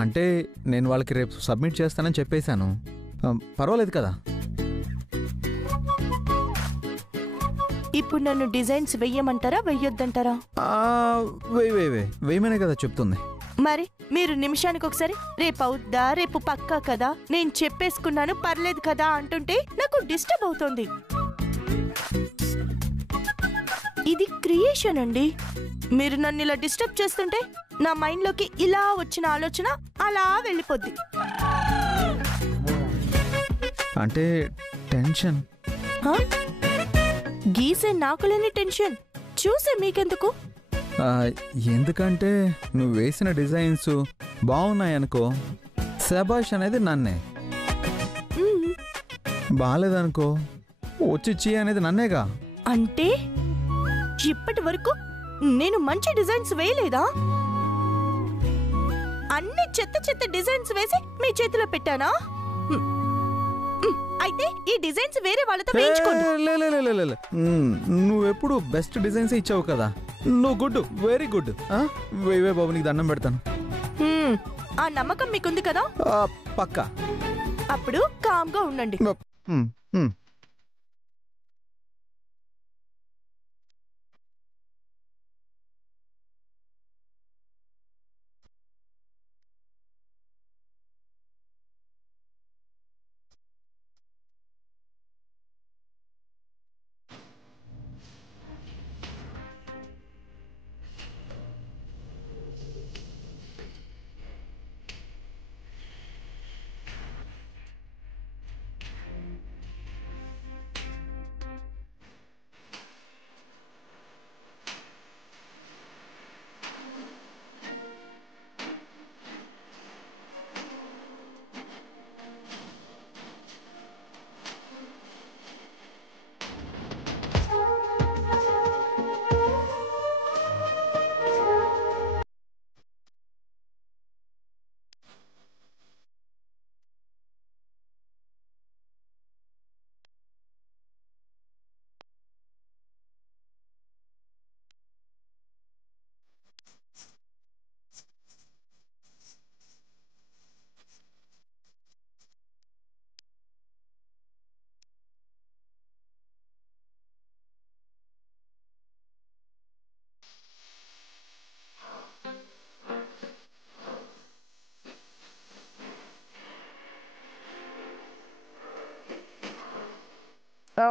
అంటే నేను వాళ్ళకి రేపు సబ్మిట్ చేస్తానని చెప్పేశాను. పర్వాలేదు కదా. ఇప్పుడు నన్ను డిజైన్స్ వెయ్యమంటారా వెయ్యొద్దంటారా? వేయమనే కదా చెప్తుంది. మరి మీరు నిమిషానికి ఒకసారి రేపు అవుద్దా, రేపు పక్కా కదా, నేను చెప్పేసుకున్నాను పర్లేదు కదా అంటుంటే నాకు డిస్టర్బ్ అవుతుంది. ఇది క్రియేషన్ అండి. మీరు నన్ను ఇలా డిస్టర్బ్ చేస్తుంటే నా మైండ్లోకి ఇలా వచ్చిన ఆలోచన అలా వెళ్ళిపోద్ది. అంటే టెన్షన్. గీసే నాకు లేని టెన్షన్ చూసే మీకెందుకు? ఎందుకంటే నువ్వు వేసిన డిజైన్స్ బాగున్నాయనుకో, శబాష్ అనేది నన్నే. బాగాలేదనుకో, వచ్చి అనేది నన్నేగా. అంటే ఇప్పటి వరకు నేను మంచి డిజైన్స్ వేయలేదా? అన్ని చెత్త చెత్త డిజైన్స్ వేసి మీ చేతిలో పెట్టానా? అయితే ఈ డిజైన్స్ వేరే వాళ్ళతో వేయించుకోండి. నువ్వెప్పుడు బెస్ట్ డిజైన్స్ ఇచ్చావు కదా. నువ్వు గుడ్, వెరీ గుడ్. వేవే బాబు, నీకు దండం పెడతాను. ఆ నమ్మకం మీకుంది కదా? పక్కా. అప్పుడు కామ్గా ఉండండి.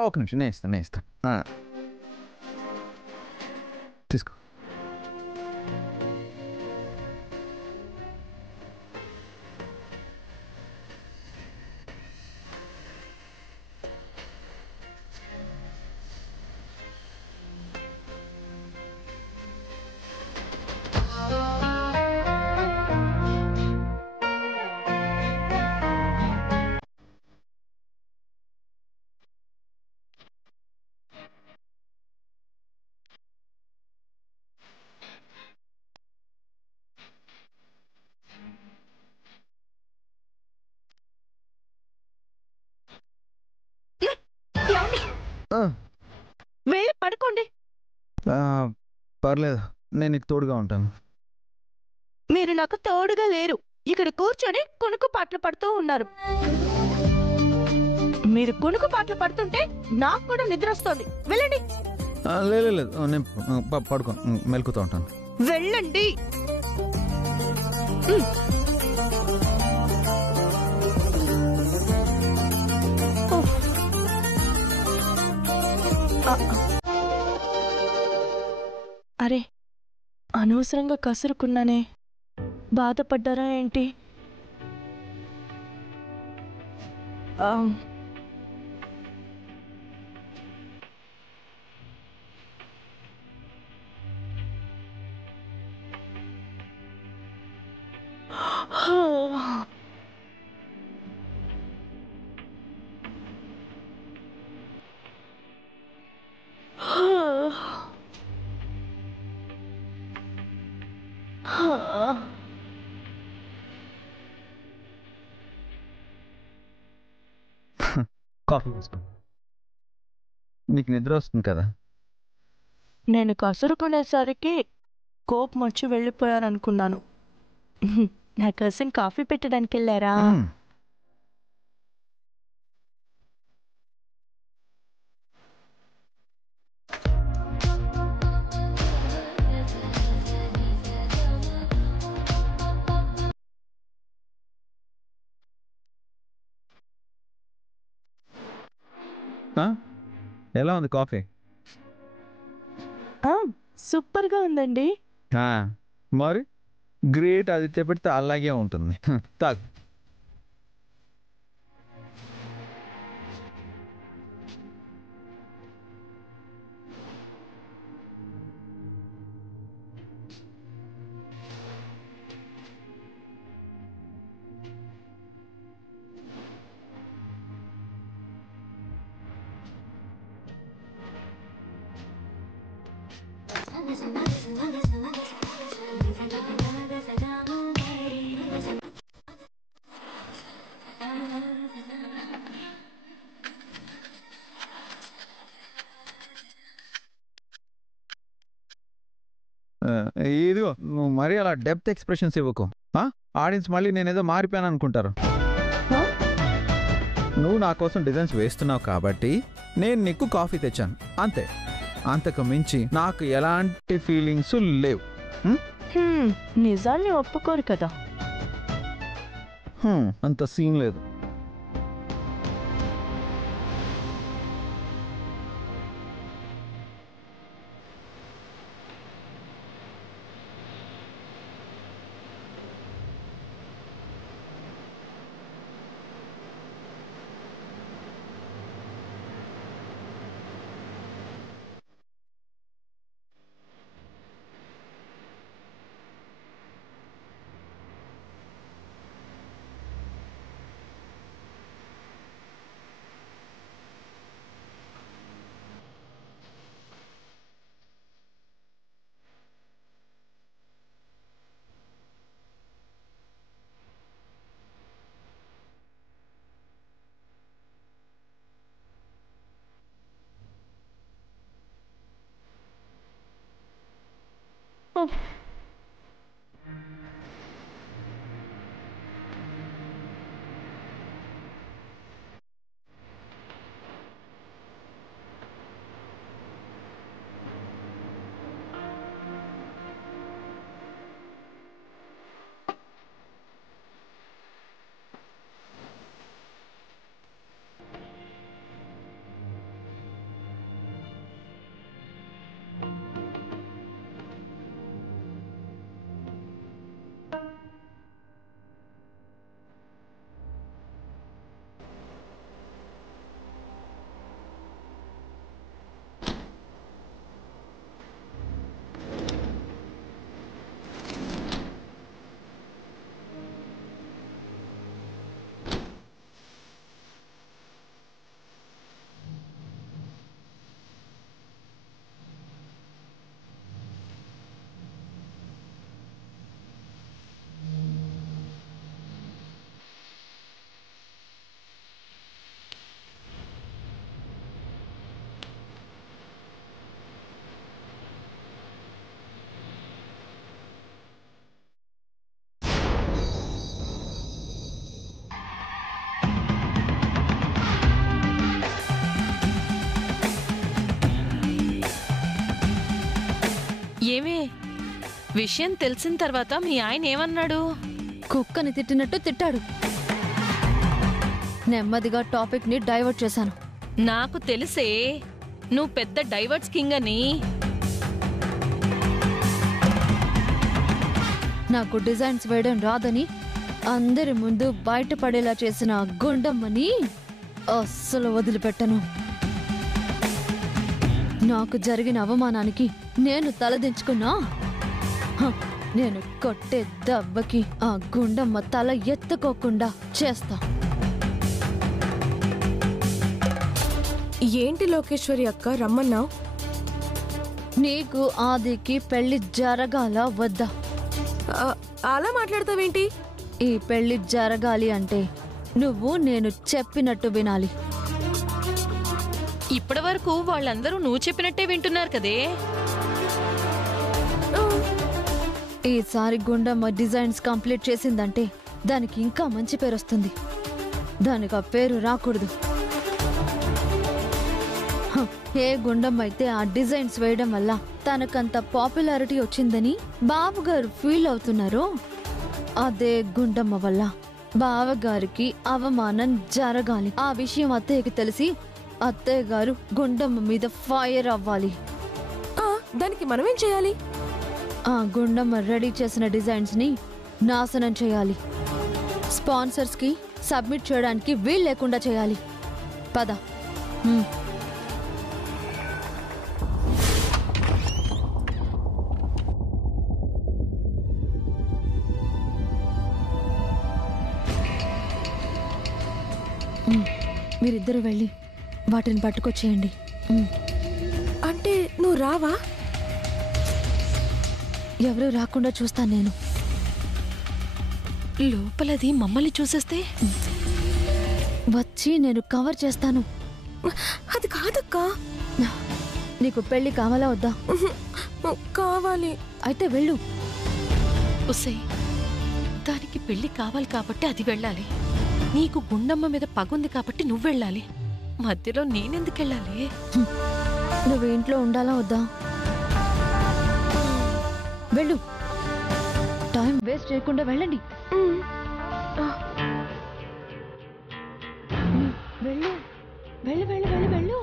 ఒక నిమిషం, నేను ఇస్తాను. తీసుకో. వెళ్ళి పడుకోండి. పర్లేదు, నేను నీకు తోడుగా ఉంటాను. మీరు నాకు తోడుగా లేరు. ఇక్కడ కూర్చొని కునుకు పాటలు పడుతూ ఉన్నారు. మీరు కునుకు పాటలు పడుతుంటే నాకు కూడా నిద్ర వస్తుంది. వెళ్ళండి. లేదు, నేను పడుకో, మెలుకుతూ ఉంటాను. వెళ్ళండి. అరే, అనవసరంగా కసురుకున్నానే. బాధపడ్డారా ఏంటి? కాఫీ తీసుకో. నీకు నిద్ర వస్తుంది కదా. నేను కసురుకునేసరికి కోపం వచ్చి వెళ్ళిపోయారనుకున్నాను. నా కోసం కాఫీ పెట్టడానికి వెళ్ళారా? ఎలా ఉంది కాఫీ? సూపర్గా ఉందండి. మరి గ్రేట్, అది పెడితే అలాగే ఉంటుంది. తాగు. ఇదిగో, నువ్వు మరీ అలా డెప్త్ ఎక్స్ప్రెషన్స్ ఇవ్వకు. ఆడియన్స్ మళ్ళీ నేనేదో మారిపోయాను అనుకుంటారు. నువ్వు నా కోసం డిజైన్స్ వేస్తున్నావు కాబట్టి నేను నీకు కాఫీ తెచ్చాను, అంతే. అంతకు మించి నాకు ఎలాంటి ఫీలింగ్స్ లేవు. నిజాన్ని ఒప్పుకోరు కదా. అంత సీన్ లేదు. ఏమే విషయం తెలిసిన తర్వాత మీ ఆయన ఏమన్నాడు? కుక్కని తిట్టినట్టు తిట్టాడు. నెమ్మదిగా టాపిక్ ని డైవర్ట్ చేశాను. నాకు తెలిసే నువ్వు పెద్ద డైవర్ట్స్ కింగ్ అని. నాకు డిజైన్స్ వేయడం రాదని అందరి ముందు బయటపడేలా చేసిన గుండమ్మని అస్సలు వదిలిపెట్టను. నాకు జరిగిన అవమానానికి నేను తలదించుకున్నా, నేను కొట్టే దెబ్బకి ఆ గుండమ్మ తల ఎత్తుకోకుండా చేస్తా. ఏంటి లోకేశ్వరి అక్క రమ్మన్నావు? నీకు ఆదికి పెళ్లి జరగాల వద్దా? అలా మాట్లాడతావేంటి? ఈ పెళ్లి జరగాలి అంటే నువ్వు నేను చెప్పినట్టు వినాలి. ఇప్పటి వరకు వాళ్ళందరూ నువ్వు చెప్పినట్టే వింటున్నారు కదే. ఈసారి గుండమ్మ డిజైన్స్ కంప్లీట్ చేసిందంటే దానికి ఇంకా మంచి పేరు వస్తుంది. దానికి ఆ పేరు రాకూడదు. ఏ గుండమ్మ అయితే ఆ డిజైన్స్ వేయడం వల్ల తనకంత పాపులారిటీ వచ్చిందని బావగారు ఫీల్ అవుతున్నారో, అదే గుండమ్మ వల్ల బావగారికి అవమానం జరగాలి. ఆ విషయం అత్తయ్యకి తెలిసి అత్తయ్య గారు గుండమ్మ మీద ఫైర్ అవ్వాలి. దానికి మనమేం చేయాలి? ఆ గుండమ్మ రెడీ చేసిన డిజైన్స్ ని నాశనం చేయాలి. స్పాన్సర్స్ కి సబ్మిట్ చేయడానికి వీలు లేకుండా చేయాలి. పద. మీరిద్దరు వెళ్ళి వాటిని పట్టుకొచ్చేయండి. అంటే నువ్వు రావా? ఎవరు రాకుండా చూస్తాను నేను. లోపలది మమ్మల్ని చూసేస్తే వచ్చి నేను కవర్ చేస్తాను. అది కాదక్కా. నీకు పెళ్లి కావాలా వద్దా? కావాలి. అయితే వెళ్ళు. ఉసే, దానికి పెళ్లి కావాలి కాబట్టి అది వెళ్ళాలి. నీకు గుండమ్మ మీద పగుంది కాబట్టి నువ్వు వెళ్ళాలి. మధ్యలో నేనెందుకెళ్ళాలి? నువ్వు ఇంట్లో ఉండాలా వద్దా? వెళ్ళు. టైం వేస్ట్ చేయకుండా వెళ్ళండి. వెళ్ళు వెళ్ళు వెళ్ళు వెళ్ళు వెళ్ళు.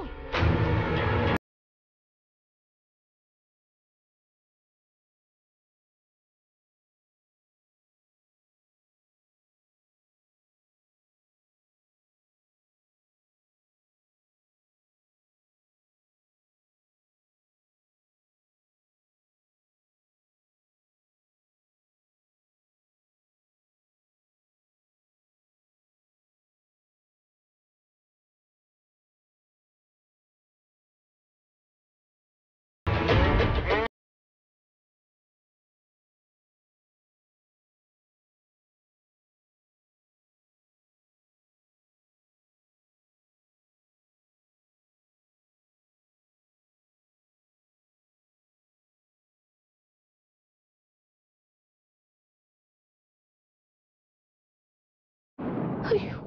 అయ్యో,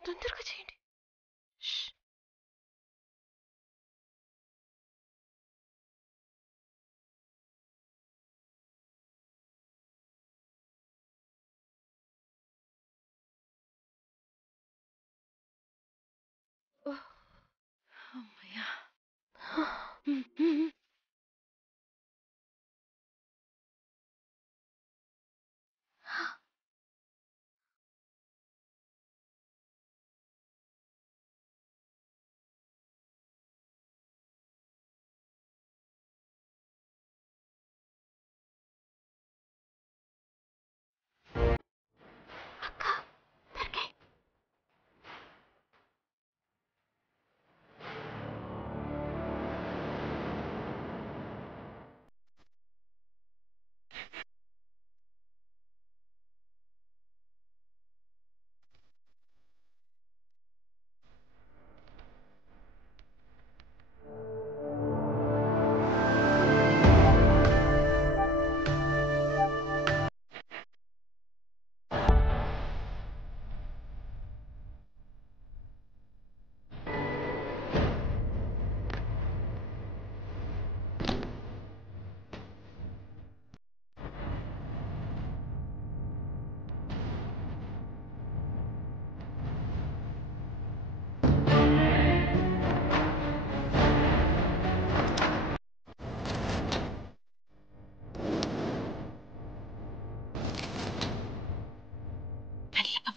తొందరగా చేయండి. అమ్మయ్యా.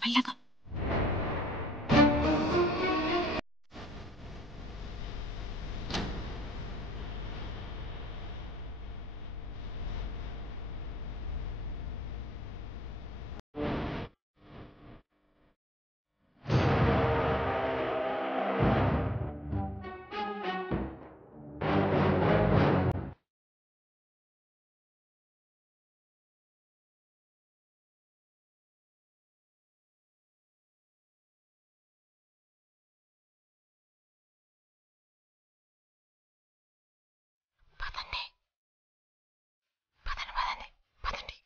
మెల్లగా. పదండి పదండి పదండి పదండి.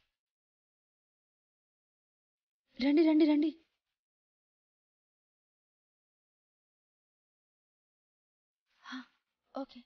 రండి రండి రండి. ఓకే.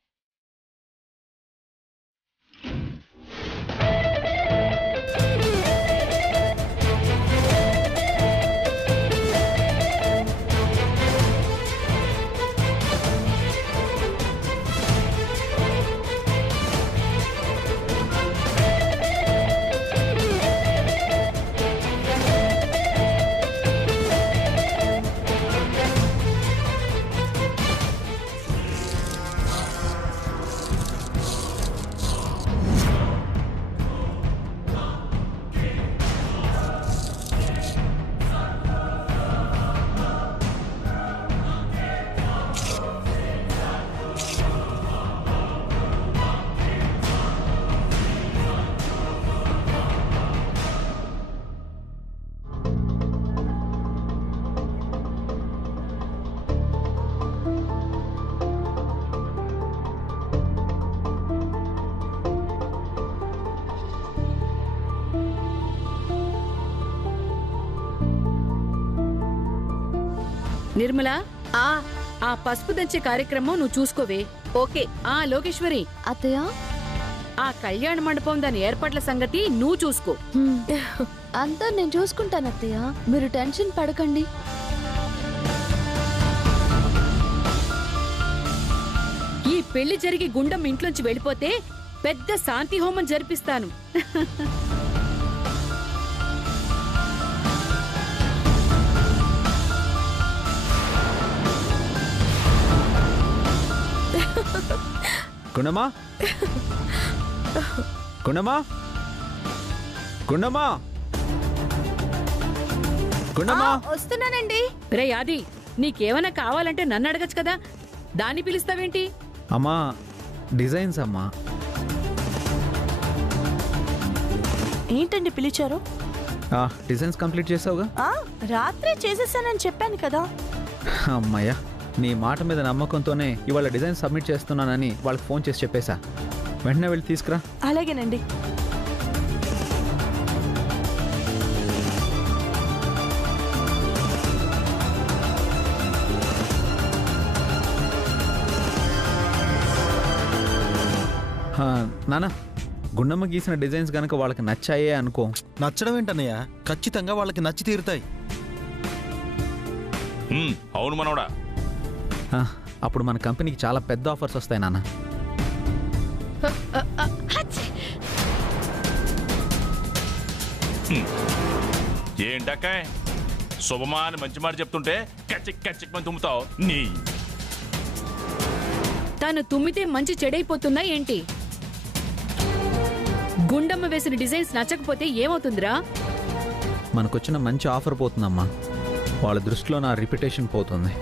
నిర్మల, ఆ పసుపు దంచే కార్యక్రమం నువ్వు చూసుకోవే. ఓకే. లోకేశ్వరి, అత్తయ్య, ఆ కళ్యాణ మండపం దాని ఏర్పాట్ల సంగతి నువ్వు చూసుకో. అంతా నేను చూసుకుంటాను అత్తయ్య, మీరు టెన్షన్ పడకండి. ఈ పెళ్లి జరిగి గుండం ఇంట్లోంచి వెళ్ళిపోతే పెద్ద శాంతి హోమం జరిపిస్తాను. గుండమ్మా, గుండమ్మా, గుండమ్మా, గుండమ్మా. వస్తున్నానండి. రే ఆది, నీకేమైనా కావాలంటే నన్ను అడగచ్చు కదా, దాన్ని పిలుస్తావేంటి? అమ్మా, డిజైన్స్ అమ్మా. ఏంటండి పిలిచారు? డిజైన్స్ కంప్లీట్ చేసావుగా? రాత్రే చేసేసానని చెప్పాను కదా. అమ్మయ్యా, నీ మాట మీద నమ్మకంతోనే ఇవాళ డిజైన్ సబ్మిట్ చేస్తున్నానని వాళ్ళకి ఫోన్ చేసి చెప్పేశా. వెంటనే వెళ్ళి తీసుకురా. అలాగేనండి. నానా, గుండమ్మ గీసిన డిజైన్స్ గనక వాళ్ళకి నచ్చాయే అనుకో. నచ్చడం ఏంటన్నయ్య, ఖచ్చితంగా వాళ్ళకి నచ్చి తీరుతాయి. అవును మనోడా. అప్పుడు మన కంపెనీకి చాలా పెద్ద ఆఫర్స్ వస్తాయి నాన్న. ఏంటక్కాయ్, శుభమా అని మంచి మాట చెప్తుంటే కచ్చిక్ కచ్చిక్ మని తుమ్ముతావు. నీ తాను తుమ్మితే మంచి చెడైపోతున్నా ఏంటి? గుండమ్మ వేసిన డిజైన్స్ నచ్చకపోతే ఏమవుతుందిరా? మనకొచ్చిన మంచి ఆఫర్ పోతుందమ్మా. వాళ్ళ దృష్టిలో నా రిప్యుటేషన్ పోతుంది.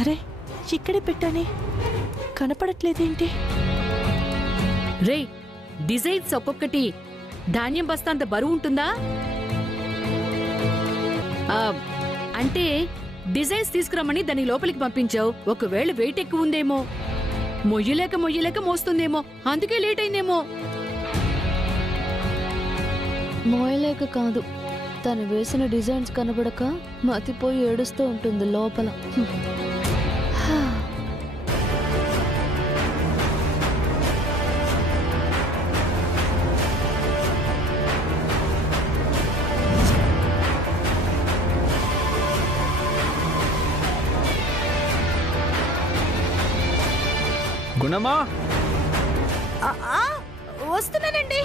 అరే, ఇక్కడే పెట్టానే, కనపడట్లేదేంటి? రే, డిజైన్స్ ఒక్కొక్కటి ధాన్యం బస్తాంత బరువు ఉంటుందా? అంటే డిజైన్స్ తీసుకురమ్మని దాని లోపలికి పంపించావు. ఒకవేళ వెయిట్ ఎక్కువ ఉందేమో, మొయ్యలేక మోస్తుందేమో, అందుకే లేట్ అయిందేమో. మోయలేక కాదు, తను వేసిన డిజైన్స్ కనబడక మతిపోయి ఏడుస్తూ ఉంటుంది లోపల. గుణమా వస్తున్నానండి.